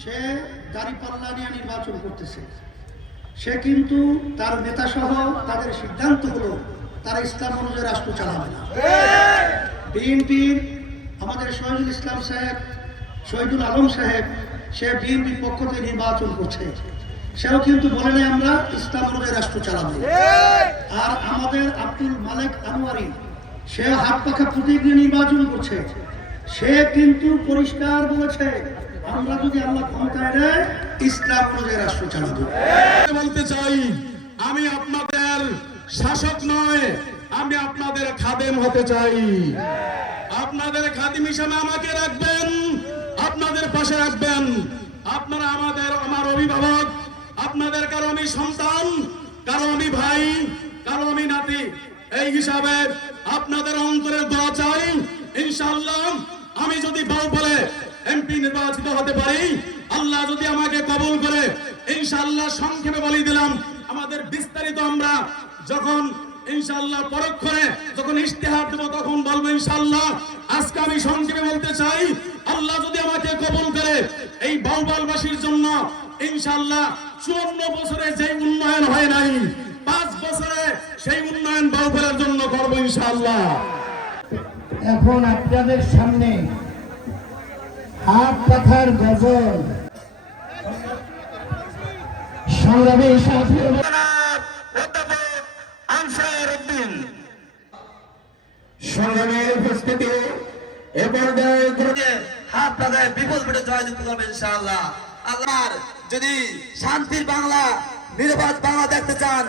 সে দাঁড়িপাল্লা নিয়ে নির্বাচন করতেছে। সে কিন্তু তার নেতা সহ তাদের সিদ্ধান্ত হলো তারা ইসলাম অনুযায়ী রাষ্ট্র চালাবে না। বিএনপির আমাদের শহীদুল ইসলাম সাহেব, শহীদুল আলম সাহেব, সে বিএনপির পক্ষ থেকে নির্বাচন করছে। সেও কিন্তু বলে নেই আমরা ইসলাম অনুযায়ী রাষ্ট্র চালাবো। আর আমাদের আব্দুল মালেক আনোয়ারি, সে হাত পাখা প্রতীক নিয়ে নির্বাচন করছে। সে কিন্তু পরিষ্কার বলেছে আমরা যদি আল্লাহ ক্ষমতায় দেয় ইসলাম অনুযায়ী রাষ্ট্র চালাবো। বলতে চাই আমি আপনাদের শাসক নয়, আমি আপনাদের খাদেম হতে চাই। আপনাদের খাদিম হিসেবে আমাকে রাখবেন, আপনাদের পাশে রাখবেন। আপনারা আমার অভিভাবক, আপনাদের কারো আমি সন্তান, কারো আমি ভাই, কারো আমি নাতি। এই হিসাবে আপনাদের অন্তরের দোয়া চাই। ইনশাআল্লাহ আমি যদি বাহুবলে এমপি নির্বাচিত হতে পারি, আল্লাহ যদি আমাকে কবুল করে, ইনশাআল্লাহ সংক্ষেপে বলে দিলাম, আমাদের বিস্তারিত আমরা যখন ইনশাআল্লাহ পরক্ষণে যখন ইশতেহার দেব তখন বলবো ইনশাআল্লাহ। আজকে আমি সংক্ষেপে বলতে চাই, আল্লাহ যদি আমাকে কবুল করে এই বাউবালবাসীর জন্য ইনশাআল্লাহ 54 বছরে যে উন্নয়ন হয় নাই, 5 বছরে সেই উন্নয়ন বাউবালের জন্য করব ইনশাআল্লাহ। এখন আপনাদের সামনে হাত পাখার গজল সংগ্রামী সাথী সংগ্রামের উপস্থিতি এ পর্যায়ে হাত পাখায় বিপুল ভোটে জয়যুক্ত করবে ইনশাআল্লাহ। আল্লাহর যদি শান্তির বাংলা, নিরাপদ বাংলা দেখতে চান,